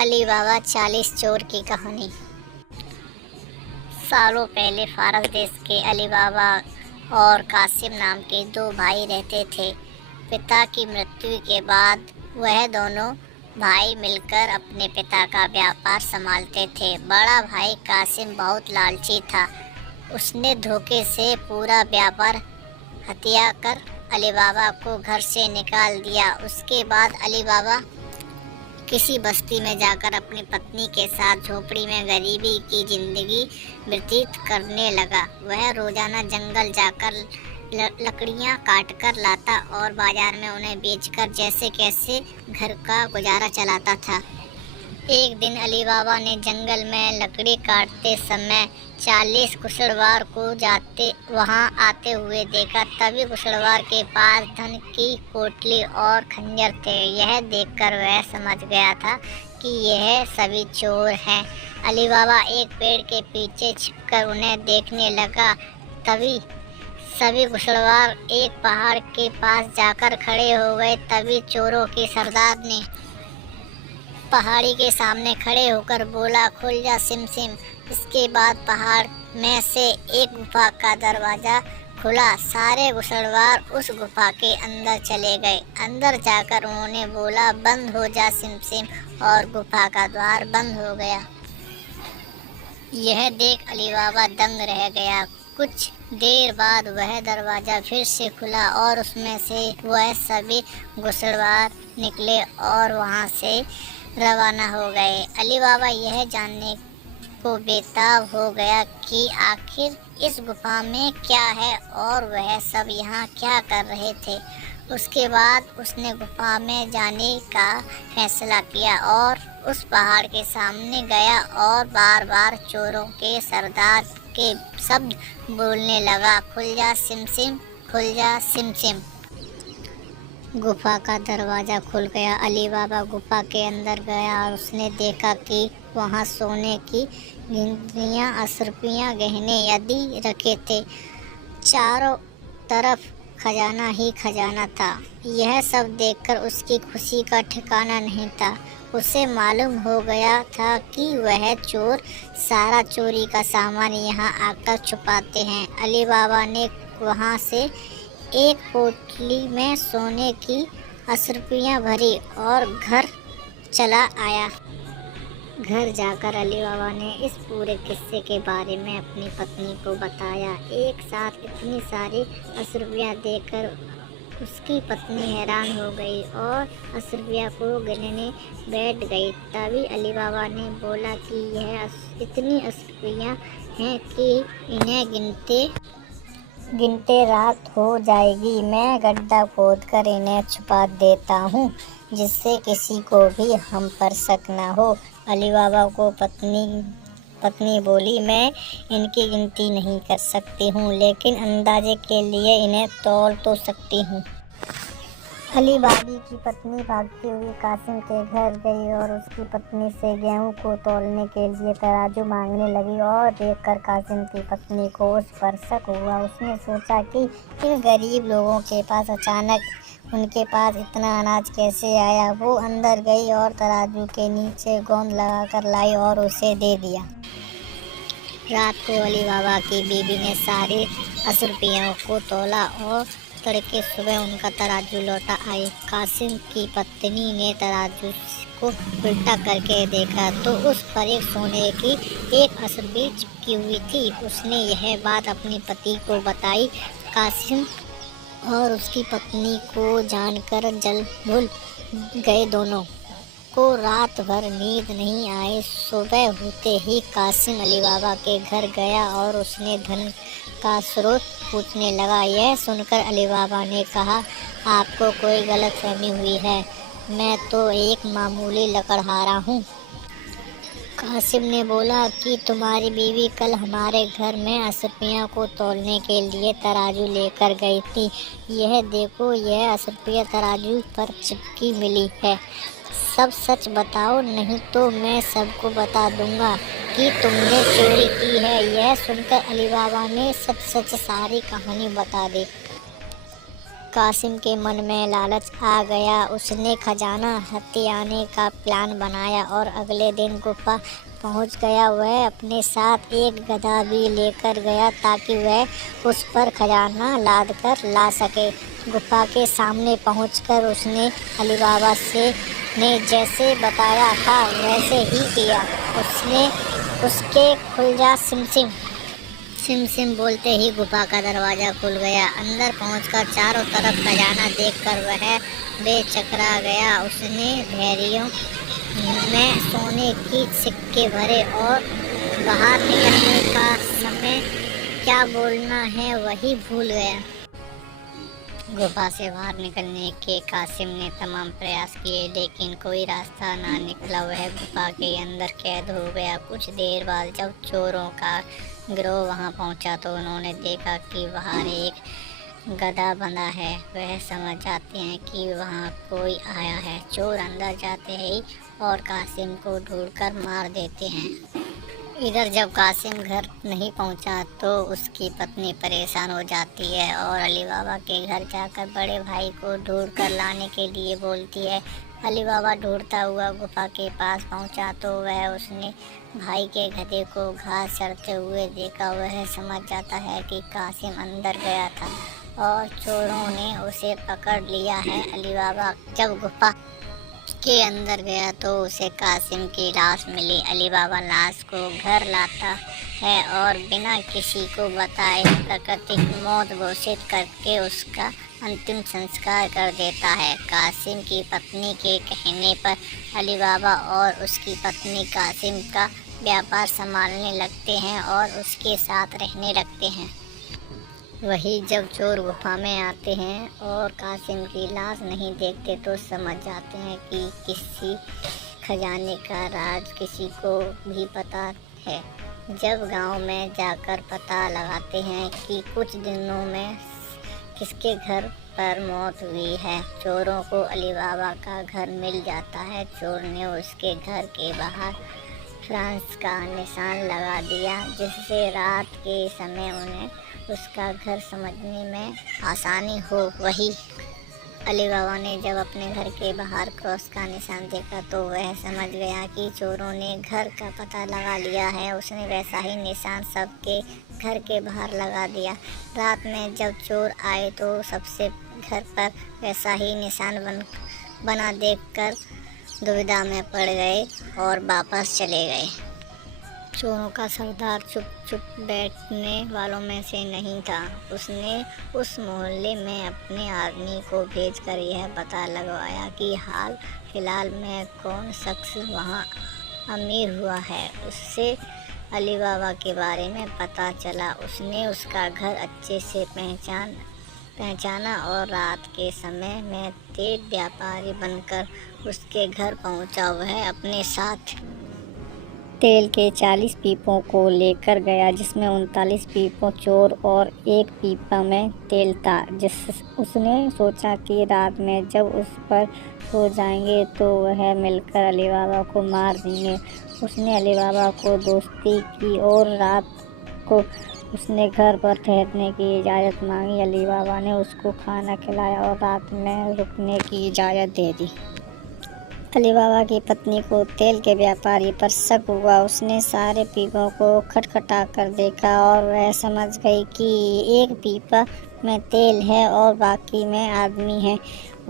अली बाबा 40 चोर की कहानी। सालों पहले फारस देश के अली बाबा और कासिम नाम के दो भाई रहते थे। पिता की मृत्यु के बाद वह दोनों भाई मिलकर अपने पिता का व्यापार संभालते थे। बड़ा भाई कासिम बहुत लालची था। उसने धोखे से पूरा व्यापार हथिया कर अली बाबा को घर से निकाल दिया। उसके बाद अली बाबा किसी बस्ती में जाकर अपनी पत्नी के साथ झोपड़ी में गरीबी की जिंदगी व्यतीत करने लगा। वह रोजाना जंगल जाकर लकड़ियां काटकर लाता और बाजार में उन्हें बेचकर जैसे कैसे घर का गुजारा चलाता था। एक दिन अली बाबा ने जंगल में लकड़ी काटते समय 40 कुशलवार को वहां आते हुए देखा। तभी कुशलवार के पास धन की पोटली और खंजर थे। यह देखकर वह समझ गया था कि यह सभी चोर हैं। अली बाबा एक पेड़ के पीछे छिपकर उन्हें देखने लगा। तभी सभी कुशलवार एक पहाड़ के पास जाकर खड़े हो गए। तभी चोरों के सरदार ने पहाड़ी के सामने खड़े होकर बोला, खुल जा सिम सिम। इसके बाद पहाड़ में से एक गुफा का दरवाजा खुला। सारे घुसड़वार उस गुफा के अंदर चले गए। अंदर जाकर उन्होंने बोला, बंद हो जा सिम सिम, और गुफा का द्वार बंद हो गया। यह देख अली बाबा दंग रह गया। कुछ देर बाद वह दरवाजा फिर से खुला और उसमें से वह सभी घुसड़वार निकले और वहां से रवाना हो गए। अली बाबा यह जानने को बेताब हो गया कि आखिर इस गुफा में क्या है और वह सब यहाँ क्या कर रहे थे। उसके बाद उसने गुफा में जाने का फैसला किया और उस पहाड़ के सामने गया और बार बार चोरों के सरदार के शब्द बोलने लगा, खुल जा सिम सिम, खुल जा सिम सिम। गुफा का दरवाज़ा खुल गया। अली बाबा गुफा के अंदर गया और उसने देखा कि वहाँ सोने की गिनतियाँ, असुरपियाँ, गहने आदि रखे थे। चारों तरफ खजाना ही खजाना था। यह सब देखकर उसकी खुशी का ठिकाना नहीं था। उसे मालूम हो गया था कि वह चोर सारा चोरी का सामान यहाँ आकर छुपाते हैं। अली बाबा ने वहाँ से एक पोटली में सोने की असुरपियाँ भरी और घर चला आया। घर जाकर अली बाबा ने इस पूरे किस्से के बारे में अपनी पत्नी को बताया। एक साथ इतनी सारी असुरपियाँ देखकर उसकी पत्नी हैरान हो गई और असुरपियाँ को गिनने बैठ गई। तभी अली बाबा ने बोला कि यह इतनी असुरपियाँ हैं कि इन्हें गिनते रात हो जाएगी। मैं गड्ढा खोद कर इन्हें छुपा देता हूँ जिससे किसी को भी हम पर शक न हो। अली बाबा को पत्नी बोली, मैं इनकी गिनती नहीं कर सकती हूँ, लेकिन अंदाजे के लिए इन्हें तौल तो सकती हूँ। अली बाबी की पत्नी भागती हुई कासिम के घर गई और उसकी पत्नी से गेहूं को तौलने के लिए तराजू मांगने लगी। और देखकर कासिम की पत्नी को उस पर शक हुआ। उसने सोचा कि इन गरीब लोगों के पास अचानक उनके पास इतना अनाज कैसे आया। वो अंदर गई और तराजू के नीचे गोंद लगाकर लाई और उसे दे दिया। रात को अली बाबा की बीवी ने सारी असुरपियों को तौला और तड़के सुबह उनका तराजू लौटा आई। कासिम की पत्नी ने तराजू को उल्टा करके देखा तो उस पर एक सोने की एक असुरपी चिपकी हुई थी। उसने यह बात अपने पति को बताई। कासिम और उसकी पत्नी को जानकर जल भूल गए। दोनों को रात भर नींद नहीं आई। सुबह होते ही कासिम अली बाबा के घर गया और उसने धन का स्रोत पूछने लगा। यह सुनकर अली बाबा ने कहा, आपको कोई गलतफहमी हुई है, मैं तो एक मामूली लकड़हारा हूँ। कासिम ने बोला कि तुम्हारी बीवी कल हमारे घर में असुरपियों को तौलने के लिए तराजू लेकर गई थी। यह देखो, यह असुरपियाँ तराजू पर चिपकी मिली है। सब सच बताओ, नहीं तो मैं सबको बता दूंगा कि तुमने चोरी की है। यह सुनकर अली बाबा ने सच सारी कहानी बता दी। कासिम के मन में लालच आ गया। उसने खजाना हथियाने का प्लान बनाया और अगले दिन गुफा पहुंच गया। वह अपने साथ एक गधा भी लेकर गया ताकि वह उस पर खजाना लाद कर ला सके। गुफा के सामने पहुंचकर उसने अली बाबा ने जैसे बताया था वैसे ही किया। उसने उसके खुल जा सिम सिम सिम सिम बोलते ही गुफा का दरवाज़ा खुल गया। अंदर पहुंचकर चारों तरफ खजाना देखकर वह बेचकरा गया। उसने भैरियों में सोने की सिक्के भरे और बाहर निकलने का समय क्या बोलना है वही भूल गया। गुफा से बाहर निकलने के कासिम ने तमाम प्रयास किए लेकिन कोई रास्ता ना निकला। वह गुफा के अंदर कैद हो गया। कुछ देर बाद जब चोरों का गिरोह वहां पहुंचा तो उन्होंने देखा कि बाहर एक गधा बंधा है। वह समझ जाते हैं कि वहां कोई आया है। चोर अंदर जाते ही और कासिम को ढूंढकर मार देते हैं। इधर जब कासिम घर नहीं पहुंचा तो उसकी पत्नी परेशान हो जाती है और अली बाबा के घर जाकर बड़े भाई को ढूंढ कर लाने के लिए बोलती है। अली बाबा ढूंढता हुआ गुफा के पास पहुंचा तो वह उसने भाई के गधे को घास चढ़ते हुए देखा। वह समझ जाता है कि कासिम अंदर गया था और चोरों ने उसे पकड़ लिया है। अली बाबा जब गुफा के अंदर गया तो उसे कासिम की लाश मिली। अली बाबा लाश को घर लाता है और बिना किसी को बताए प्राकृतिक मौत घोषित करके उसका अंतिम संस्कार कर देता है। कासिम की पत्नी के कहने पर अली बाबा और उसकी पत्नी कासिम का व्यापार संभालने लगते हैं और उसके साथ रहने लगते हैं। वही जब चोर गुफा में आते हैं और कासिम की लाश नहीं देखते तो समझ जाते हैं कि किसी खजाने का राज किसी को भी पता है। जब गांव में जाकर पता लगाते हैं कि कुछ दिनों में किसके घर पर मौत हुई है। चोरों को अली बाबा का घर मिल जाता है। चोर ने उसके घर के बाहर फ्रांस का निशान लगा दिया जिससे रात के समय उन्हें उसका घर समझने में आसानी हो। वही अली बाबा ने जब अपने घर के बाहर क्रॉस का निशान देखा तो वह समझ गया कि चोरों ने घर का पता लगा लिया है। उसने वैसा ही निशान सबके घर के बाहर लगा दिया। रात में जब चोर आए तो सबसे घर पर वैसा ही निशान बना देखकर दुविधा में पड़ गए और वापस चले गए। चोरों का सरदार चुप चुप बैठने वालों में से नहीं था। उसने उस मोहल्ले में अपने आदमी को भेजकर यह पता लगवाया कि हाल फिलहाल में कौन शख्स वहां अमीर हुआ है। उससे अली बाबा के बारे में पता चला। उसने उसका घर अच्छे से पहचाना और रात के समय में तेल व्यापारी बनकर उसके घर पहुंचा। वह अपने साथ तेल के 40 पीपों को लेकर गया जिसमें 39 पीपों चोर और एक पीपा में तेल था। उसने सोचा कि रात में जब उस पर सो जाएंगे तो वह मिलकर अली बाबा को मार देंगे। उसने अली बाबा को दोस्ती की और रात को उसने घर पर ठहरने की इजाज़त मांगी। अली बाबा ने उसको खाना खिलाया और रात में रुकने की इजाज़त दे दी। अली बाबा की पत्नी को तेल के व्यापारी पर शक हुआ। उसने सारे पीपों को खटखटा कर देखा और वह समझ गई कि एक पीपा में तेल है और बाकी में आदमी है।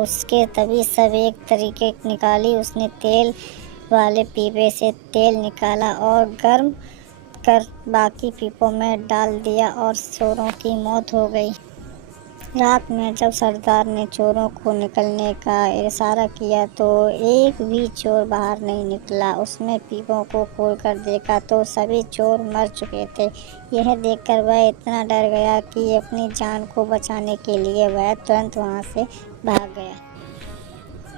उसके तभी सब एक तरीके निकाली। उसने तेल वाले पीपे से तेल निकाला और गर्म कर बाकी पीपों में डाल दिया और चोरों की मौत हो गई। रात में जब सरदार ने चोरों को निकलने का इशारा किया तो एक भी चोर बाहर नहीं निकला। उसने पीपों को खोलकर देखा तो सभी चोर मर चुके थे। यह देखकर वह इतना डर गया कि अपनी जान को बचाने के लिए वह तुरंत वहां से भाग गया।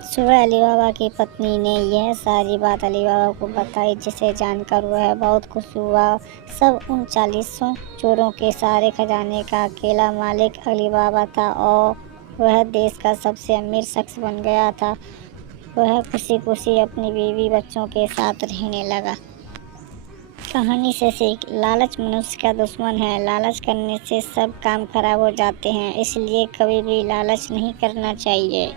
सुबह अली बाबा की पत्नी ने यह सारी बात अली बाबा को बताई जिसे जानकर वह बहुत खुश हुआ। सब उन 40 चोरों के सारे खजाने का अकेला मालिक अली बाबा था और वह देश का सबसे अमीर शख्स बन गया था। वह खुशी खुशी अपनी बीवी बच्चों के साथ रहने लगा। कहानी से सीख। लालच मनुष्य का दुश्मन है। लालच करने से सब काम खराब हो जाते हैं, इसलिए कभी भी लालच नहीं करना चाहिए।